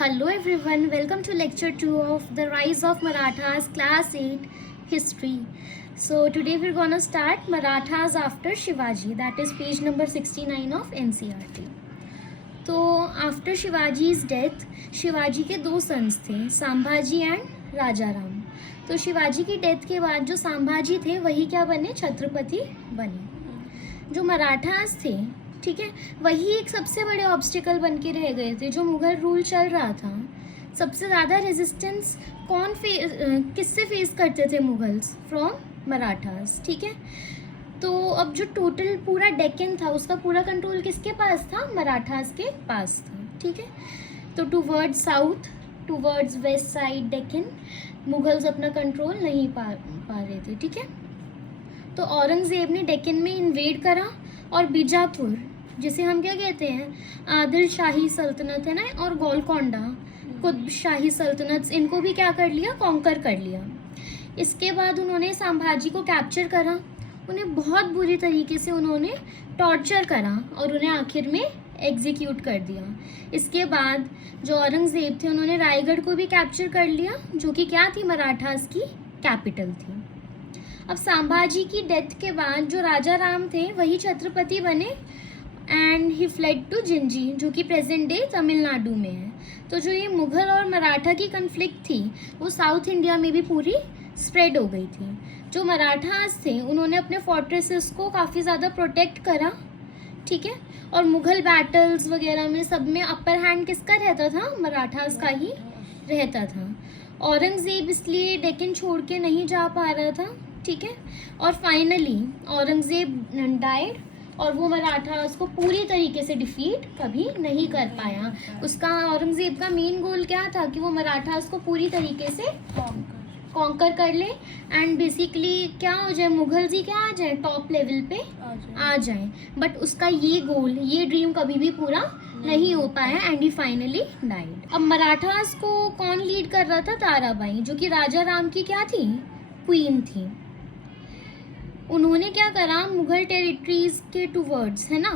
Hello everyone, welcome to lecture 2 of the Rise of Marathas class 8 history. So today we're going to start Marathas after Shivaji, that is page number 69 of NCERT. तो after Shivaji's death Shivaji के दो sons थे, Sambhaji and राजा राम. तो शिवाजी की death के बाद जो संभाजी थे वही क्या बने, छत्रपति बने. जो मराठास थे, ठीक है, वही एक सबसे बड़े ऑब्स्टिकल बन के रह गए थे. जो मुगल रूल चल रहा था, सबसे ज़्यादा रेजिस्टेंस किससे फेस करते थे मुगल्स? फ्रॉम मराठास. ठीक है, तो अब जो टोटल पूरा डेक्कन था उसका पूरा कंट्रोल किसके पास था? मराठास के पास था. ठीक है, तो towards south, towards west side Deccan Mughals अपना कंट्रोल नहीं पा रहे थे. ठीक है, तो औरंगजेब ने डेक्कन में इन्वेड करा और बीजापुर, जिसे हम क्या कहते हैं, आदिल शाही सल्तनत है ना, और गोलकोंडा कुतुब शाही सल्तनत, इनको भी क्या कर लिया, कॉन्कर कर लिया. इसके बाद उन्होंने संभाजी को कैप्चर करा, उन्हें बहुत बुरी तरीके से उन्होंने टॉर्चर करा और उन्हें आखिर में एग्जीक्यूट कर दिया. इसके बाद जो औरंगजेब थे उन्होंने रायगढ़ को भी कैप्चर कर लिया, जो कि क्या थी, मराठास की कैपिटल थी. अब संभाजी की डेथ के बाद जो राजा राम थे वही छत्रपति बने and he fled to Jinji, जो कि प्रेजेंट डे तमिलनाडु में है. तो जो ये मुगल और मराठा की कन्फ्लिक्ट थी वो साउथ इंडिया में भी पूरी स्प्रेड हो गई थी. जो मराठास थे उन्होंने अपने फोर्ट्रेसेस को काफ़ी ज़्यादा प्रोटेक्ट करा. ठीक है, और मुगल बैटल्स वगैरह में सब में अपर हैंड किसका रहता था? मराठास का ही रहता था. औरंगजेब इसलिए डेक्कन छोड़ के नहीं जा पा रहा था. ठीक है, और फाइनली औरंगजेब डाइड और वो मराठास को पूरी तरीके से डिफीट कभी नहीं कर पाया. उसका, औरंगजेब का मेन गोल क्या था कि वो मराठास को पूरी तरीके से कॉन्कर कर ले एंड बेसिकली क्या हो जाए, मुगल्स ही क्या आ जाए, टॉप लेवल पे आ जाए. बट उसका ये गोल, ये ड्रीम कभी भी पूरा नहीं हो पाया एंड ही फाइनली डाइड. अब मराठास को कौन लीड कर रहा था? ताराबाई, जो कि राजा राम की क्या थी, क्वीन थी. उन्होंने क्या करा, मुगल टेरिटरीज के टूवर्ड्स, है ना,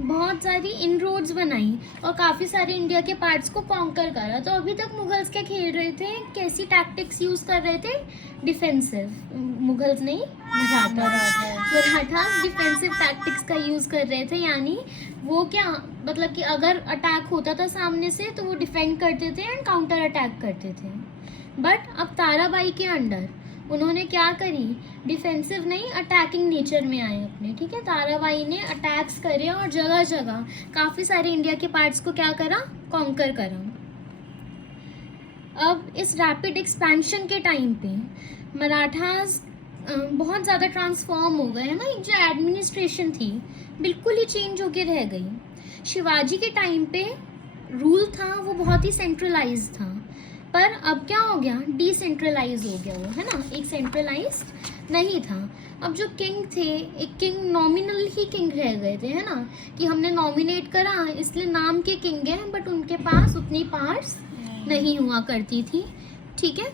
बहुत सारी इनरोड्स बनाई और काफ़ी सारे इंडिया के पार्ट्स को कॉन्कर करा. तो अभी तक मुगल्स क्या खेल रहे थे, कैसी टैक्टिक्स यूज़ कर रहे थे? डिफेंसिव. मुगल्स नहीं, मराठास डिफेंसिव टैक्टिक्स का यूज़ कर रहे थे. यानी वो क्या, मतलब कि अगर अटैक होता था सामने से तो वो डिफेंड करते थे एंड काउंटर अटैक करते थे. बट अब ताराबाई के अंडर उन्होंने क्या करी, डिफेंसिव नहीं, अटैकिंग नेचर में आए अपने. ठीक है, ताराबाई ने अटैक्स करे और जगह जगह काफ़ी सारे इंडिया के पार्ट्स को क्या करा, कॉन्कर करा. अब इस रैपिड एक्सपेंशन के टाइम पे मराठास बहुत ज़्यादा ट्रांसफॉर्म हो गए, है ना. जो एडमिनिस्ट्रेशन थी बिल्कुल ही चेंज होके रह गई. शिवाजी के टाइम पे रूल था वो बहुत ही सेंट्रलाइज था, पर अब क्या हो गया, डिसेंट्रलाइज हो गया वो, है ना, एक सेंट्रलाइज नहीं था. अब जो किंग थे, एक किंग नॉमिनल ही किंग रह गए थे, है ना, कि हमने नॉमिनेट करा इसलिए नाम के किंग हैं, बट उनके पास उतनी पावर्स नहीं हुआ करती थी. ठीक है,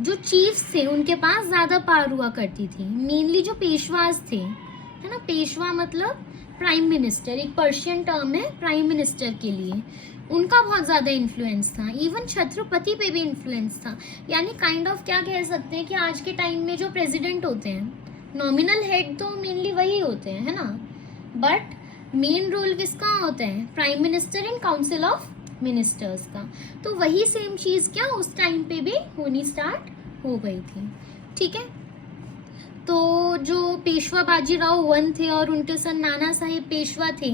जो चीफ्स थे उनके पास ज़्यादा पावर हुआ करती थी. मेनली जो पेशवाज थे, है ना, पेशवा मतलब प्राइम मिनिस्टर, एक पर्शियन टर्म है प्राइम मिनिस्टर के लिए, उनका बहुत ज़्यादा इन्फ्लुएंस था. इवन छत्रपति पे भी इन्फ्लुएंस था. यानी काइंड ऑफ क्या कह सकते हैं कि आज के टाइम में जो प्रेसिडेंट होते हैं, नॉमिनल हेड तो मेनली वही होते हैं, है ना, बट मेन रोल किसका होता है? Prime minister in council of ministers का. तो वही सेम चीज़ क्या उस टाइम पे भी होनी स्टार्ट हो गई थी. ठीक है, तो जो पेशवा बाजीराव वन थे और उनके सन नाना साहिब पेशवा थे,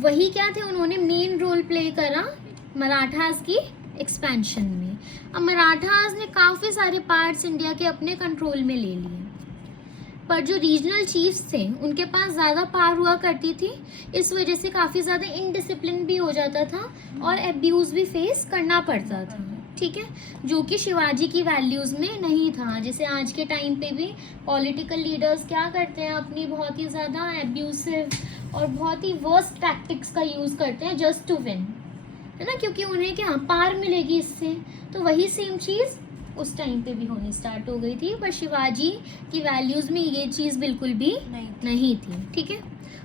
वही क्या थे, उन्होंने मेन रोल प्ले करा मराठास की एक्सपेंशन में. अब मराठास ने काफ़ी सारे पार्ट्स इंडिया के अपने कंट्रोल में ले लिए, पर जो रीजनल चीफ्स थे उनके पास ज़्यादा पावर हुआ करती थी. इस वजह से काफ़ी ज़्यादा इनडिसिप्लिन भी हो जाता था और एब्यूज़ भी फेस करना पड़ता था. ठीक है, जो कि शिवाजी की वैल्यूज़ में नहीं था. जैसे आज के टाइम पे भी पॉलिटिकल लीडर्स क्या करते हैं, अपनी बहुत ही ज़्यादा एब्यूसिव और बहुत ही वर्स्ट टैक्टिक्स का यूज़ करते हैं जस्ट टू विन, है ना, क्योंकि उन्हें क्या पार मिलेगी इससे. तो वही सेम चीज़ उस टाइम पे भी होनी स्टार्ट हो गई थी, पर शिवाजी की वैल्यूज़ में ये चीज़ बिल्कुल भी नहीं थी. ठीक है,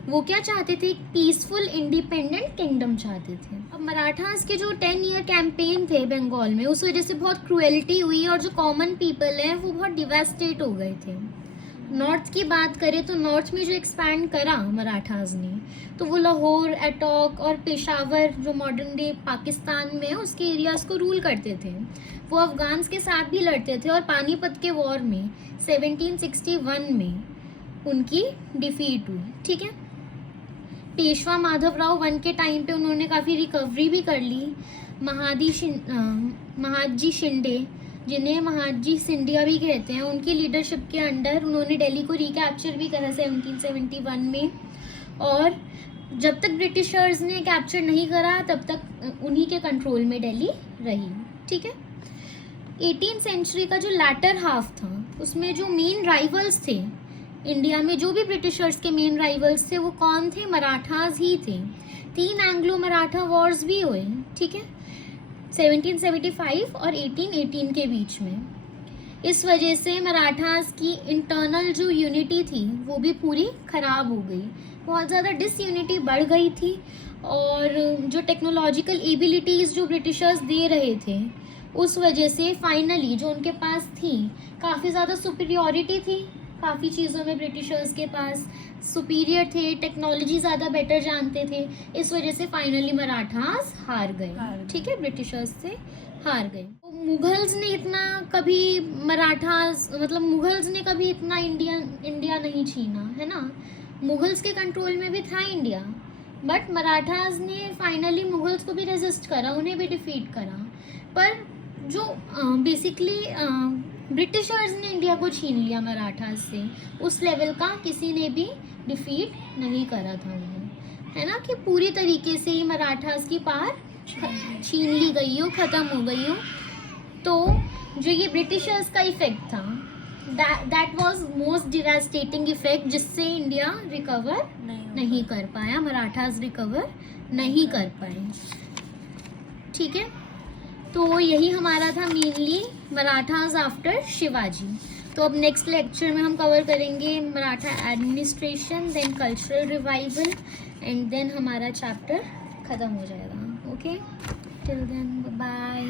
वो क्या चाहते थे, पीसफुल इंडिपेंडेंट किंगडम चाहते थे. अब मराठास के जो 10 ईयर कैंपेन थे बंगाल में, उस वजह से बहुत क्रुएल्टी हुई और जो कॉमन पीपल है वो बहुत डिवेस्टेट हो गए थे। नॉर्थ की बात करें तो नॉर्थ में जो एक्सपैंड करा मराठास ने, तो वो लाहौर, अटोक और पेशावर जो मॉडर्न डे पाकिस्तान में है उसके एरियाज को रूल करते थे। वो अफगान्स के साथ भी लड़ते थे और पानीपत के वॉर में 1761 में उनकी डिफीट हुई। ठीक है, पेशवा माधवराव वन के टाइम पे उन्होंने काफ़ी रिकवरी भी कर ली। महादजी शिंदे, जिन्हें महादजी सिंधिया भी कहते हैं, उनकी लीडरशिप के अंडर उन्होंने दिल्ली को रिकैप्चर भी करा 1771 में। और जब तक ब्रिटिशर्स ने कैप्चर नहीं करा तब तक उन्हीं के कंट्रोल में दिल्ली रही। ठीक है, 18th सेंचुरी का जो लैटर हाफ था उसमें जो मेन राइवल्स थे इंडिया में, जो भी ब्रिटिशर्स के मेन राइवल्स थे वो कौन थे? मराठास ही थे। 3 एंग्लो मराठा वॉर्स भी हुए। ठीक है, 1775 और 1818 के बीच में। इस वजह से मराठास की इंटरनल जो यूनिटी थी वो भी पूरी खराब हो गई, बहुत ज़्यादा डिसयूनिटी बढ़ गई थी। और जो टेक्नोलॉजिकल एबिलिटीज़ जो ब्रिटिशर्स दे रहे थे उस वजह से फाइनली जो उनके पास थी काफ़ी ज़्यादा सुपीरियॉरिटी थी, काफ़ी चीज़ों में ब्रिटिशर्स के पास सुपीरियर थे, टेक्नोलॉजी ज़्यादा बेटर जानते थे। इस वजह से फाइनली मराठास हार गए। ठीक है, ब्रिटिशर्स से हार गए। मुगल्स ने इतना कभी मराठास मुगल्स ने कभी इतना इंडिया नहीं छीना, है ना। मुगल्स के कंट्रोल में भी था इंडिया, बट मराठास ने फाइनली मुगल्स को भी रेजिस्ट करा, उन्हें भी डिफीट करा। पर जो बेसिकली ब्रिटिशर्स ने इंडिया को छीन लिया मराठास से, उस लेवल का किसी ने भी डिफीट नहीं करा था उन्हें, है ना, कि पूरी तरीके से ही मराठास की पार छीन ली गई हो, ख़त्म हो गई हो। तो जो ये ब्रिटिशर्स का इफेक्ट था, that was most devastating effect, जिससे इंडिया रिकवर नहीं कर पाया, मराठास रिकवर नहीं कर पाए। ठीक है, तो यही हमारा था मेनली मराठास आफ्टर शिवाजी। तो अब नेक्स्ट लेक्चर में हम कवर करेंगे Maratha administration, then cultural revival, and then हमारा चैप्टर ख़त्म हो जाएगा। Okay, till then bye.